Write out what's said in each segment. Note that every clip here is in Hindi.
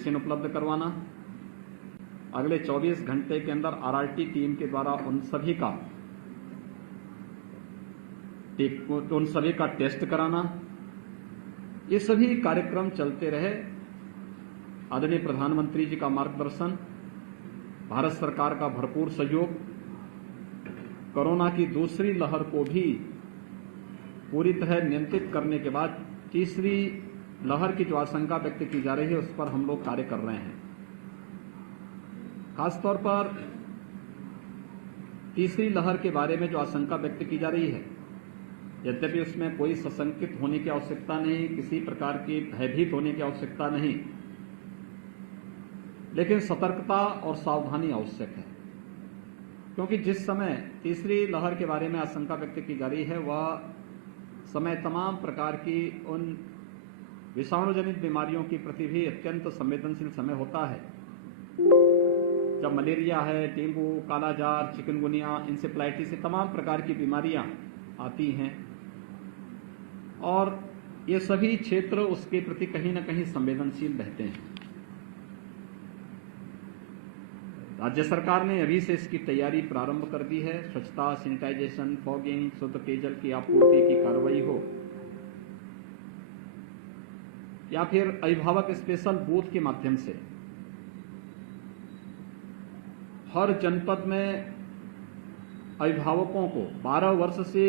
मेडिसिन उपलब्ध करवाना। अगले 24 घंटे के अंदर आरआरटी टीम के द्वारा उन सभी का टेस्ट कराना। ये सभी कार्यक्रम चलते रहे। आदरणीय प्रधानमंत्री जी का मार्गदर्शन, भारत सरकार का भरपूर सहयोग, कोरोना की दूसरी लहर को भी पूरी तरह नियंत्रित करने के बाद तीसरी लहर की जो आशंका व्यक्त की जा रही है उस पर हम लोग कार्य कर रहे हैं। खासतौर पर तीसरी लहर के बारे में जो आशंका व्यक्त की जा रही है, यद्यपि उसमें कोई सशंकित होने की आवश्यकता नहीं, किसी प्रकार की भयभीत होने की आवश्यकता नहीं, लेकिन सतर्कता और सावधानी आवश्यक है। क्योंकि जिस समय तीसरी लहर के बारे में आशंका व्यक्त की जा रही है वह समय तमाम प्रकार की उन विषाणुजनित बीमारियों की प्रति भी अत्यंत संवेदनशील समय होता है। जब मलेरिया है, डेंगू, कालाजार, चिकनगुनिया, इंसेफ्लाइटिस, तमाम प्रकार की बीमारियां आती हैं और ये सभी क्षेत्र उसके प्रति कहीं न कहीं संवेदनशील रहते हैं। राज्य सरकार ने अभी से इसकी तैयारी प्रारंभ कर दी है। स्वच्छता, सैनिटाइजेशन, फॉगिंग, शुद्ध पेयजल की आपूर्ति की कार्रवाई हो या फिर अभिभावक स्पेशल बूथ के माध्यम से हर जनपद में अभिभावकों को 12 वर्ष से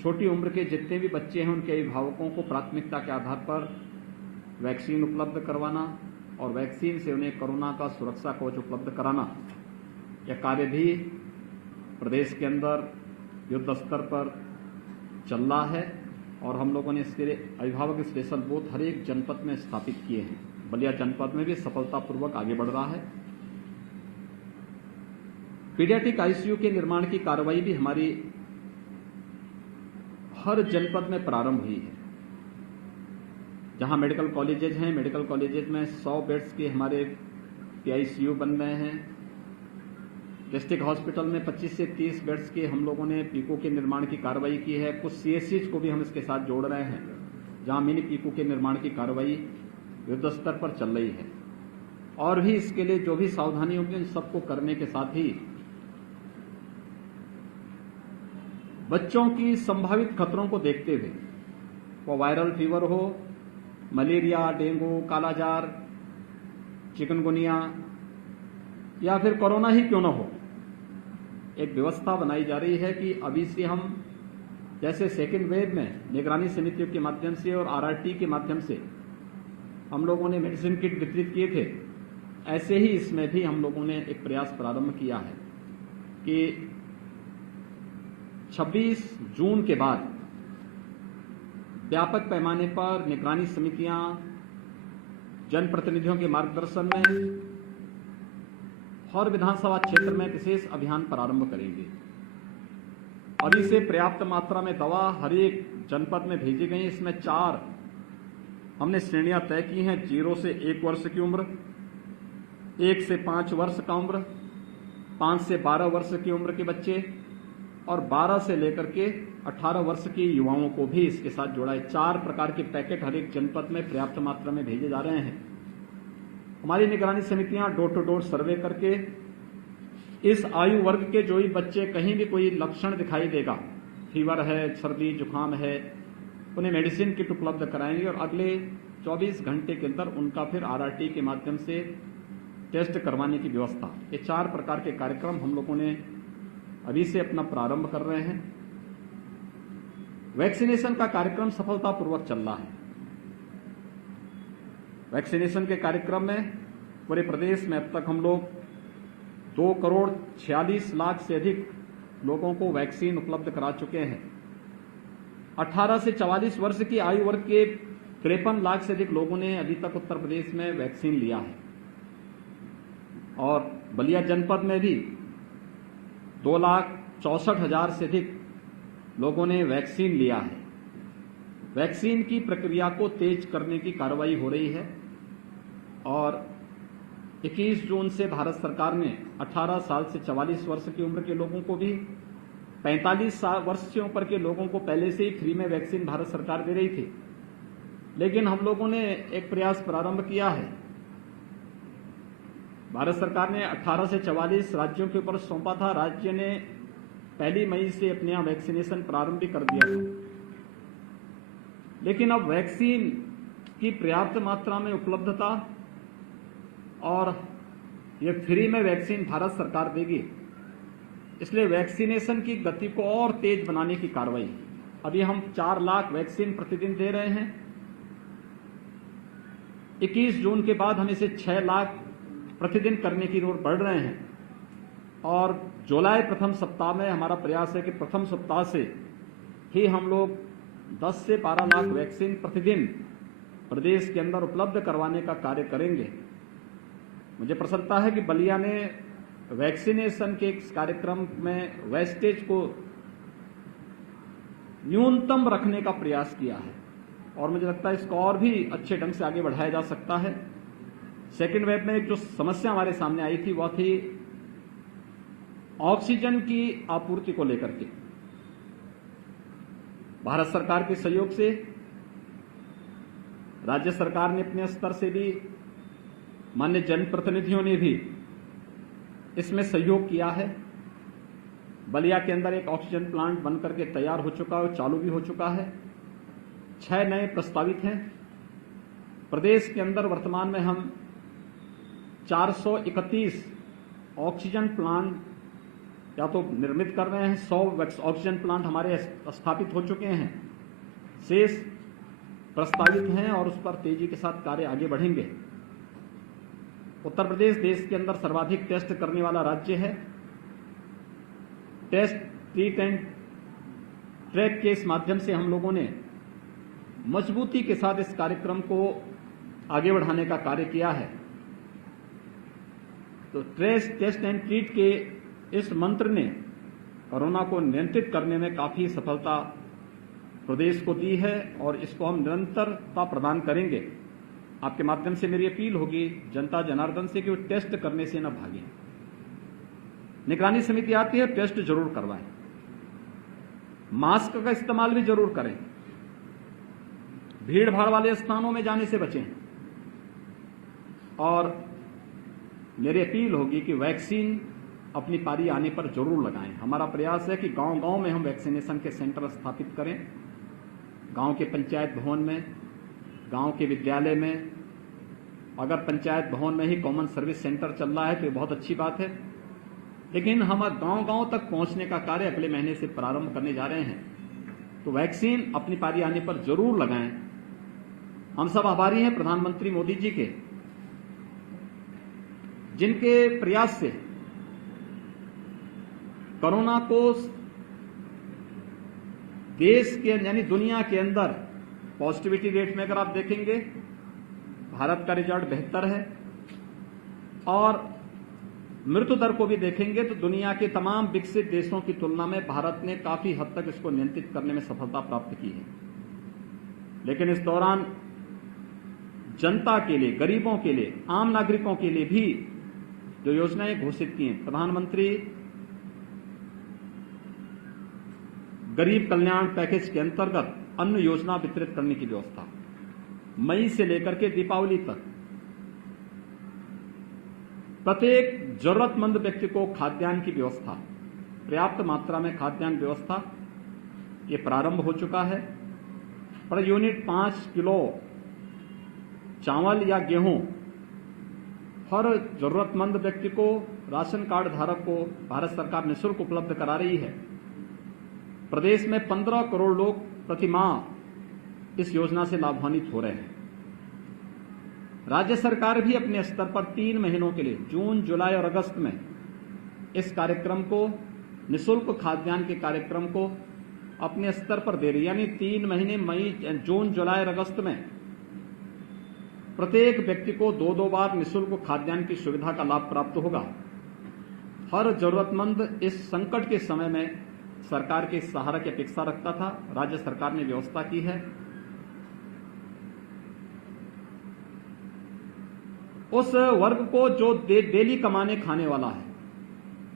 छोटी उम्र के जितने भी बच्चे हैं उनके अभिभावकों को प्राथमिकता के आधार पर वैक्सीन उपलब्ध करवाना और वैक्सीन से उन्हें कोरोना का सुरक्षा कवच उपलब्ध कराना, यह कार्य भी प्रदेश के अंदर युद्ध स्तर पर चल रहा है और हम लोगों ने इसके लिए अभिभावक स्पेशल बूथ हर एक जनपद में स्थापित किए हैं। बलिया जनपद में भी सफलतापूर्वक आगे बढ़ रहा है। पीडियाट्रिक आईसीयू के निर्माण की कार्रवाई भी हमारी हर जनपद में प्रारंभ हुई है। जहां मेडिकल कॉलेजेज हैं, मेडिकल कॉलेजेज में 100 बेड्स के हमारे पीआईसीयू बन रहे हैं। डिस्ट्रिक्ट हॉस्पिटल में 25 से 30 बेड्स के हम लोगों ने पीको के निर्माण की कार्रवाई की है। कुछ सीएससीज को भी हम इसके साथ जोड़ रहे हैं जहां मिनी पीको के निर्माण की कार्रवाई युद्ध स्तर पर चल रही है। और भी इसके लिए जो भी सावधानी होगी उन सबको करने के साथ ही बच्चों की संभावित खतरों को देखते हुए, वो वायरल फीवर हो, मलेरिया, डेंगू, कालाजार, चिकनगुनिया या फिर कोरोना ही क्यों न हो, एक व्यवस्था बनाई जा रही है कि अभी से हम जैसे सेकेंड वेव में निगरानी समितियों के माध्यम से और आरआरटी के माध्यम से हम लोगों ने मेडिसिन किट वितरित किए थे, ऐसे ही इसमें भी हम लोगों ने एक प्रयास प्रारंभ किया है कि 26 जून के बाद व्यापक पैमाने पर निगरानी समितियां जनप्रतिनिधियों के मार्गदर्शन में हर विधानसभा क्षेत्र में विशेष अभियान प्रारंभ करेंगे। अभी से पर्याप्त मात्रा में दवा हर एक जनपद में भेजी गई। इसमें 4 हमने श्रेणियां तय की हैं। 0 से 1 वर्ष की उम्र, 1 से 5 वर्ष का उम्र, 5 से 12 वर्ष की उम्र के बच्चे और 12 से लेकर के 18 वर्ष के युवाओं को भी इसके साथ जोड़ा है। 4 प्रकार के पैकेट हर एक जनपद में पर्याप्त मात्रा में भेजे जा रहे हैं। हमारी निगरानी समितियां डोर टू डोर सर्वे करके इस आयु वर्ग के जो भी बच्चे कहीं भी कोई लक्षण दिखाई देगा, फीवर है, सर्दी जुकाम है, उन्हें मेडिसिन किट उपलब्ध कराएंगे और अगले 24 घंटे के अंदर उनका फिर आरआरटी के माध्यम से टेस्ट करवाने की व्यवस्था। ये 4 प्रकार के कार्यक्रम हम लोगों ने अभी से अपना प्रारंभ कर रहे हैं। वैक्सीनेशन का कार्यक्रम सफलतापूर्वक चल रहा है। वैक्सीनेशन के कार्यक्रम में पूरे प्रदेश में अब तक हम लोग 2,46,00,000 से अधिक लोगों को वैक्सीन उपलब्ध करा चुके हैं। 18 से 44 वर्ष की आयु वर्ग के 53 लाख से अधिक लोगों ने अभी तक उत्तर प्रदेश में वैक्सीन लिया है और बलिया जनपद में भी 2,64,000 से अधिक लोगों ने वैक्सीन लिया है। वैक्सीन की प्रक्रिया को तेज करने की कार्रवाई हो रही है और 21 जून से भारत सरकार ने 18 साल से 44 वर्ष की उम्र के लोगों को भी, 45 वर्ष से ऊपर के लोगों को पहले से ही फ्री में वैक्सीन भारत सरकार दे रही थी। लेकिन हम लोगों ने एक प्रयास प्रारंभ किया है भारत सरकार ने 18 से 44 राज्यों के ऊपर सौंपा था। राज्य ने 1 मई से अपने यहाँ वैक्सीनेशन प्रारंभ भी कर दिया था, लेकिन अब वैक्सीन की पर्याप्त मात्रा में उपलब्धता और ये फ्री में वैक्सीन भारत सरकार देगी, इसलिए वैक्सीनेशन की गति को और तेज बनाने की कार्रवाई। अभी हम 4 लाख वैक्सीन प्रतिदिन दे रहे हैं। 21 जून के बाद हम इसे 6 लाख प्रतिदिन करने की ओर बढ़ रहे हैं और जुलाई प्रथम सप्ताह में हमारा प्रयास है कि प्रथम सप्ताह से ही हम लोग 10 से 12 लाख वैक्सीन प्रतिदिन प्रदेश के अंदर उपलब्ध करवाने का कार्य करेंगे। मुझे प्रसन्नता है कि बलिया ने वैक्सीनेशन के इस कार्यक्रम में वेस्टेज को न्यूनतम रखने का प्रयास किया है और मुझे लगता है इसको और भी अच्छे ढंग से आगे बढ़ाया जा सकता है। सेकेंड वेव में एक जो समस्या हमारे सामने आई थी वह थी ऑक्सीजन की आपूर्ति को लेकर के। भारत सरकार के सहयोग से राज्य सरकार ने अपने स्तर से भी, माननीय जनप्रतिनिधियों ने भी इसमें सहयोग किया है। बलिया के अंदर एक ऑक्सीजन प्लांट बनकर के तैयार हो चुका है, चालू भी हो चुका है। 6 नए प्रस्तावित हैं। प्रदेश के अंदर वर्तमान में हम 431 ऑक्सीजन प्लांट या तो निर्मित कर रहे हैं। 100 ऑक्सीजन प्लांट हमारे स्थापित हो चुके हैं, शेष प्रस्तावित हैं और उस पर तेजी के साथ कार्य आगे बढ़ेंगे। उत्तर प्रदेश देश के अंदर सर्वाधिक टेस्ट करने वाला राज्य है। टेस्ट ट्रीट एंड ट्रैक के इस माध्यम से हम लोगों ने मजबूती के साथ इस कार्यक्रम को आगे बढ़ाने का कार्य किया है। तो टेस्ट एंड ट्रीट के इस मंत्र ने कोरोना को नियंत्रित करने में काफी सफलता प्रदेश को दी है और इसको हम निरंतरता प्रदान करेंगे। आपके माध्यम से मेरी अपील होगी जनता जनार्दन से कि वो टेस्ट करने से न भागें। निगरानी समिति आती है, टेस्ट जरूर करवाएं, मास्क का इस्तेमाल भी जरूर करें, भीड़ भाड़ वाले स्थानों में जाने से बचें और मेरी अपील होगी कि वैक्सीन अपनी पारी आने पर जरूर लगाएं। हमारा प्रयास है कि गांव-गांव में हम वैक्सीनेशन के सेंटर स्थापित करें। गांव के पंचायत भवन में, गांव के विद्यालय में, अगर पंचायत भवन में ही कॉमन सर्विस सेंटर चल रहा है तो ये बहुत अच्छी बात है, लेकिन हम गांव-गांव तक पहुंचने का कार्य अगले महीने से प्रारंभ करने जा रहे हैं। तो वैक्सीन अपनी पारी आने पर जरूर लगाएं। हम सब आभारी हैं प्रधानमंत्री मोदी जी के, जिनके प्रयास से कोरोना को देश के यानी दुनिया के अंदर पॉजिटिविटी रेट में अगर आप देखेंगे भारत का रिजल्ट बेहतर है और मृत्यु दर को भी देखेंगे तो दुनिया के तमाम विकसित देशों की तुलना में भारत ने काफी हद तक इसको नियंत्रित करने में सफलता प्राप्त की है। लेकिन इस दौरान जनता के लिए, गरीबों के लिए, आम नागरिकों के लिए भी जो योजनाएं घोषित की हैं, प्रधानमंत्री गरीब कल्याण पैकेज के अंतर्गत अन्न योजना वितरित करने की व्यवस्था, मई से लेकर के दीपावली तक प्रत्येक जरूरतमंद व्यक्ति को खाद्यान्न की व्यवस्था, पर्याप्त मात्रा में खाद्यान्न व्यवस्था ये प्रारंभ हो चुका है। पर यूनिट 5 किलो चावल या गेहूं हर जरूरतमंद व्यक्ति को, राशन कार्ड धारक को भारत सरकार निःशुल्क उपलब्ध करा रही है। प्रदेश में 15 करोड़ लोग प्रति माह इस योजना से लाभान्वित हो रहे हैं। राज्य सरकार भी अपने स्तर पर 3 महीनों के लिए, जून, जुलाई और अगस्त में इस कार्यक्रम को, निःशुल्क खाद्यान्न के कार्यक्रम को अपने स्तर पर दे रही है। यानी 3 महीने मई, जून, जुलाई और अगस्त में प्रत्येक व्यक्ति को 2-2 बार निःशुल्क खाद्यान्न की सुविधा का लाभ प्राप्त होगा। हर जरूरतमंद इस संकट के समय में सरकार के सहारा की अपेक्षा रखता था। राज्य सरकार ने व्यवस्था की है। उस वर्ग को जो डेली कमाने खाने वाला है,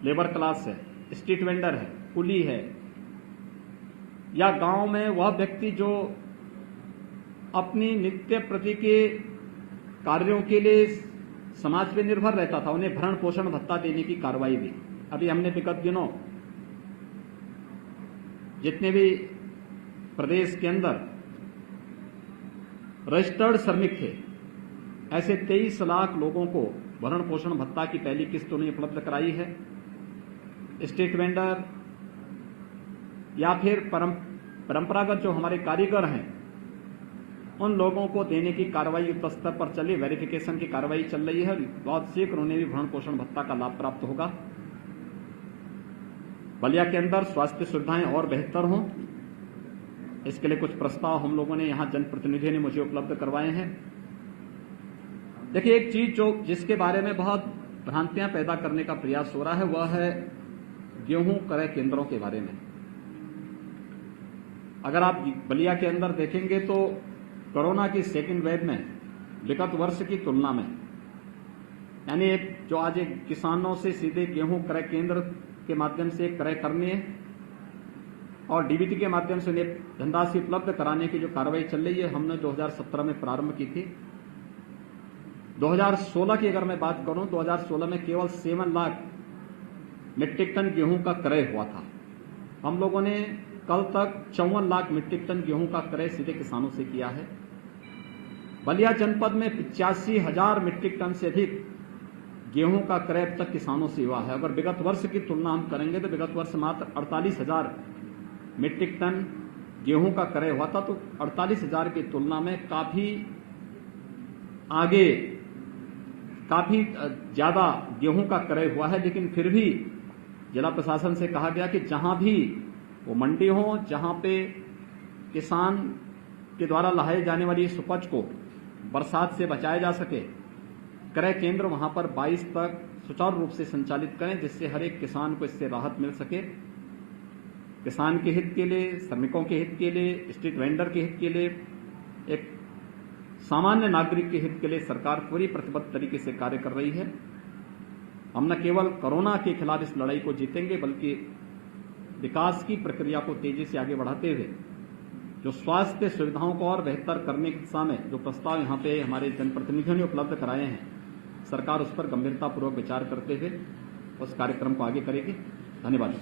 लेबर क्लास है, स्ट्रीट वेंडर है, कुली है, या गांव में वह व्यक्ति जो अपनी नित्य प्रति के कार्यों के लिए समाज पे निर्भर रहता था, उन्हें भरण पोषण भत्ता देने की कार्रवाई भी। अभी हमने विगत दिनों जितने भी प्रदेश के अंदर रजिस्टर्ड श्रमिक थे, ऐसे 23 लाख लोगों को भरण पोषण भत्ता की पहली किस्त उन्हें उपलब्ध कराई है। स्ट्रीट वेंडर या फिर परंपरागत जो हमारे कारीगर हैं, उन लोगों को देने की कार्रवाई युद्ध स्तर पर चली, वेरिफिकेशन की कार्रवाई चल रही है। बहुत शीघ्र उन्हें भी भरण पोषण भत्ता का लाभ प्राप्त होगा। बलिया के अंदर स्वास्थ्य सुविधाएं और बेहतर हों, इसके लिए कुछ प्रस्ताव हम लोगों ने यहां जनप्रतिनिधियों ने मुझे उपलब्ध करवाए हैं। देखिए, एक चीज जिसके बारे में बहुत भ्रांतियां पैदा करने का प्रयास हो रहा है, वह है गेहूं क्रय केंद्रों के बारे में। अगर आप बलिया के अंदर देखेंगे तो कोरोना की सेकेंड वेव में विगत वर्ष की तुलना में, यानी जो आज एक किसानों से सीधे गेहूं क्रय केंद्र के माध्यम से क्रय करने और डीबीटी के माध्यम से उन्हें धनराशि उपलब्ध कराने की जो कार्रवाई चल रही है, हमने 2017 में प्रारंभ की थी। 2016 की अगर मैं बात करूं, 2016 में केवल 7 लाख मीट्रिक टन गेहूं का क्रय हुआ था। हम लोगों ने कल तक 54 लाख मीट्रिक टन गेहूं का क्रय सीधे किसानों से किया है। बलिया जनपद में 85,000 मीट्रिक टन से अधिक गेहूं का क्रय अब तक किसानों से हुआ है। अगर विगत वर्ष की तुलना हम करेंगे तो विगत वर्ष मात्र 48,000 मीट्रिक टन गेहूं का क्रय हुआ था, तो 48,000 की तुलना में काफी आगे, काफी ज्यादा गेहूं का क्रय हुआ है। लेकिन फिर भी जिला प्रशासन से कहा गया कि जहां भी वो मंडी हो, जहां पे किसान के द्वारा लाए जाने वाली इस उपज को बरसात से बचाया जा सके, क्रय केंद्र वहां पर 22 तक सुचारू रूप से संचालित करें, जिससे हर एक किसान को इससे राहत मिल सके। किसान के हित के लिए, श्रमिकों के हित के लिए, स्ट्रीट वेंडर के हित के लिए, एक सामान्य नागरिक के हित के लिए सरकार पूरी प्रतिबद्ध तरीके से कार्य कर रही है। हम न केवल कोरोना के खिलाफ इस लड़ाई को जीतेंगे, बल्कि विकास की प्रक्रिया को तेजी से आगे बढ़ाते हुए जो स्वास्थ्य सुविधाओं को और बेहतर करने की दिशा में जो प्रस्ताव यहाँ पे हमारे जनप्रतिनिधियों ने उपलब्ध कराए हैं, सरकार उस पर गंभीरतापूर्वक विचार करते हुए उस कार्यक्रम को आगे करेगी। धन्यवाद।